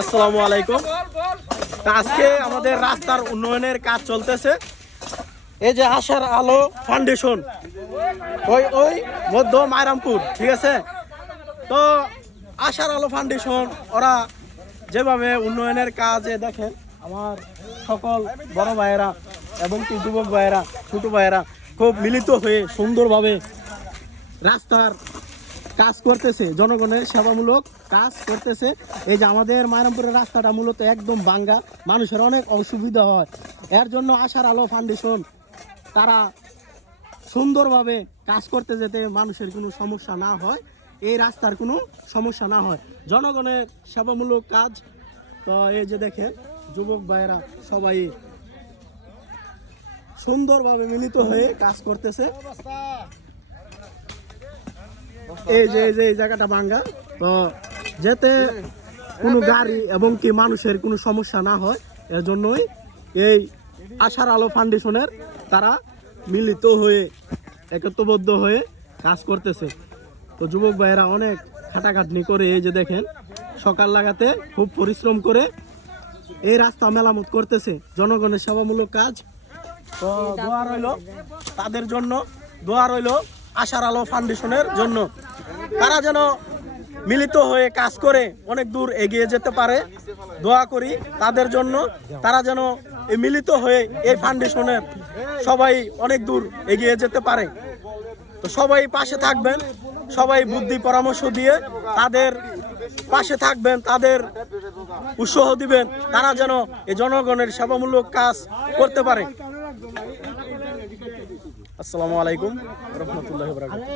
আসসালামু আলাইকুম। আজকে আমাদের রাস্তার উন্নয়নের কাজ চলতেছে। এই যে আশার আলো ফাউন্ডেশন, ওই মধ্য মায়রামপুর, ঠিক আছে। তো আশার আলো ফাউন্ডেশন ওরা যেভাবে উন্নয়নের কাজে দেখেন, আমার সকল বড় ভাইয়েরা এবং কি যুবক ভাইয়েরা, ছোট ভাইয়েরা খুব মিলিত হয়ে সুন্দরভাবে রাস্তার কাজ করতেছে, জনগণের সেবামূলক কাজ করতেছে। এই যে আমাদের মায়রামপুরের রাস্তাটা মূলত একদম ভাঙ্গা, মানুষের অনেক অসুবিধা হয়। এর জন্য আশার আলো ফাউন্ডেশন তারা সুন্দরভাবে কাজ করতে যেতে মানুষের কোনো সমস্যা না হয়, এই রাস্তার কোনো সমস্যা না হয়, জনগণের সেবামূলক কাজ। তো এই যে দেখেন যুবক ভাইয়েরা সবাই সুন্দরভাবে মিলিত হয়ে কাজ করতেছে। এই যে এই জায়গাটা ভাঙ্গা, তো যাতে কোনো গাড়ি এবং কি মানুষের কোনো সমস্যা না হয়, এর জন্যই এই আশার আলো ফাউন্ডেশনের তারা মিলিত হয়ে একত্রবদ্ধ হয়ে কাজ করতেছে। তো যুবক ভাইয়েরা অনেক খাটাখাটনি করে এই যে দেখেন সকাল লাগাতে খুব পরিশ্রম করে এই রাস্তা মেরামত করতেছে, জনগণের সেবামূলক কাজ। তো দোয়া রইল তাদের জন্য, দোয়া রইল আশার আলো ফাউন্ডেশনের জন্য, তারা যেন মিলিত হয়ে কাজ করে অনেক দূর এগিয়ে যেতে পারে। দোয়া করি তাদের জন্য, তারা যেন এই মিলিত হয়ে এই ফাউন্ডেশনের সবাই অনেক দূর এগিয়ে যেতে পারে। তো সবাই পাশে থাকবেন, সবাই বুদ্ধি পরামর্শ দিয়ে তাদের পাশে থাকবেন, তাদের উৎসাহ দিবেন, তারা যেন এই জনগণের সেবামূলক কাজ করতে পারে। আসসালামু আলাইকুম রহমতুল্লাহি ওয়া বারাকাতুহু।